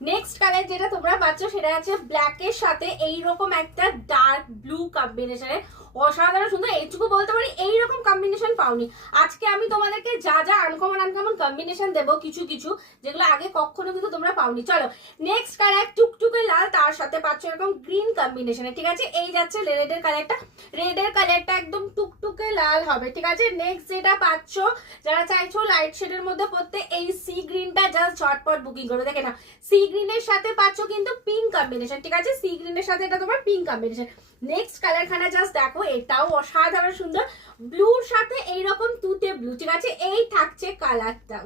Next colour যেটা তোমরা পাচ্ছ সেটা আছে ব্ল্যাকের সাথে এইরকম একটা ডার্ক ব্লু কম্বিনেশনের, অসাধারণ সুন্দর। এইটুকু বলতে পারি এইরকম কম্বিনেশন পাওনি। আজকে আমি তোমাদেরকে যা যা আনকমন আনকমন কম্বিনেশন দেবো কিছু কিছু, যেগুলো আগে কখনো কিন্তু তোমরা পাওনি। চলো নেক্সট কালার টুকটুকে লাল, তার সাথে পাচ্ছ এরকম গ্রিন কম্বিনেশনে, ঠিক আছে। এই যাচ্ছে রেডের কালারটা, রেডের কালারটা একদম টুকটুকে লাল হবে, ঠিক আছে। নেক্সট যেটা পাচ্ছ, যারা চাইছো লাইট শেডের মধ্যে পড়তে, এই সি গ্রিনটা জাস্ট ঝটপট বুকিং করবে। দেখে না, সি গ্রিনের সাথে পাচ্ছ কিন্তু পিঙ্ক কম্বিনেশন, ঠিক আছে। সি গ্রিনের সাথে এটা তোমার পিঙ্ক কম্বিনেশন। নেক্সট কালার খানা জাস্ট দেখো, এটাও অসাধারণ সুন্দর, ব্লুর সাথে এইরকম তুতে ব্লু, ঠিক আছে। এই থাকছে কালারটা,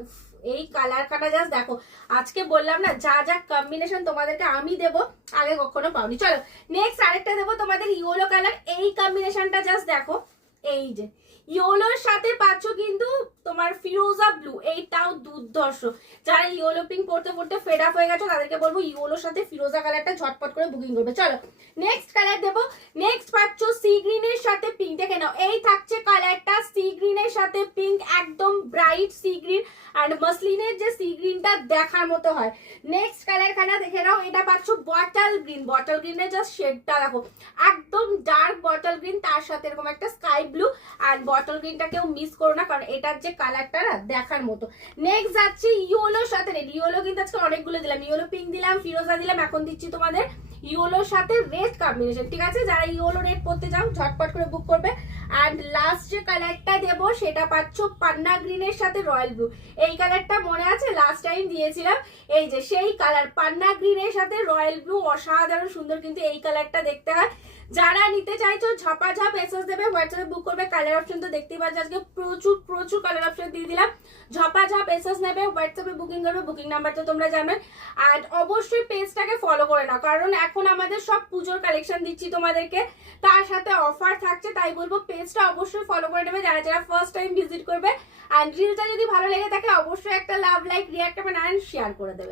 এই কালার খানা জাস্ট দেখো। আজকে বললাম না যা যা কম্বিনেশন তোমাদেরকে আমি দেবো আগে কখনো পাওনি। চলো নেক্সট আরেকটা দেবো তোমাদের ইয়েলো কালার, এই কম্বিনেশনটা জাস্ট দেখো। এই যে ইয়েলোর সাথে পাচ্ছ কিন্তু তোমার ফিরোজা ব্লু, এইটাও দুর্ধর্ষ। যারা ইয়েলো পিঙ্ক পড়তে পড়তে ফেড আপ হয়ে গেছো তাদেরকে বলবো ইয়েলোর সাথে ফিরোজা কালারটা ঝটপট করে বুকিং করবে। চলো নেক্সট কালার দেবো। নেক্সট পাচ্ছ সি গ্রিনের সাথে পিঙ্ক, দেখে নাও এই থাকছে কালারটা, সি গ্রিনের সাথে পিঙ্ক, একদম ব্রাইট সি গ্রিন, অ্যান্ড মসলিনের যে সি গ্রিনটা দেখার মতো হয়। নেক্সট কালার খানা দেখে নাও, এটা পাচ্ছ বটল গ্রিন, বটল গ্রিনের জাস্ট শেডটা দেখো, একদম ডার্ক বটল গ্রিন, তার সাথে এরকম একটা স্কাই ব্লু। আর বটল গ্রিনটা কেউ মিস করো না, কারণ এটার যে কালারটা না দেখার মতো। নেক্সট যাচ্ছে ইয়েলোর সাথে রেড, ইয়েলো কিন্তু আজকে অনেকগুলো দিলাম, ইয়েলো পিঙ্ক দিলাম, ফিরোজা দিলাম, এখন দিচ্ছি তোমাদের ইয়েলোর সাথে রেড কম্বিনেশন, ঠিক আছে। যারা ইয়েলো রেড পড়তে চাও ঝটপট করে বুক করবে। অ্যান্ড লাস্ট যে কালারটা দেবো সেটা পাচ্ছ পান্না গ্রিনের সাথে রয়্যাল ব্লু, এই কালারটা মনে আছে লাস্ট টাইম দিয়েছিলাম, এই যে সেই কালার পান্না গ্রিনের সাথে রয়্যাল ব্লু, অসাধারণ সুন্দর কিন্তু এই কালারটা দেখতে হয়। যারা নিতে চাইছো ঝপাঝপ এসএস দেবে, হোয়াটসঅ্যাপে বুক করবে। কালার অপশন তো দেখতেই পাচ্ছ আজকে প্রচুর প্রচুর কালার অপশন দিয়ে দিলাম, ঝপাঝপ এসএস নেবে, হোয়াটসঅ্যাপে বুকিং করবে, বুকিং নাম্বার তো তোমরা জানো। অ্যান্ড অবশ্যই পেজটাকে ফলো করে নাও, কারণ এখন আমাদের সব পুজোর কালেকশন দিচ্ছি তোমাদেরকে, তার সাথে অফার থাকছে, তাই বলবো পেজটা অবশ্যই ফলো করে নেবে যারা যারা ফার্স্ট টাইম ভিজিট করবে। অ্যান্ড রিলটা যদি ভালো লেগে থাকে অবশ্যই একটা লাভ, লাইক, রিয়াক্ট অ্যান্ড শেয়ার করে দেবে।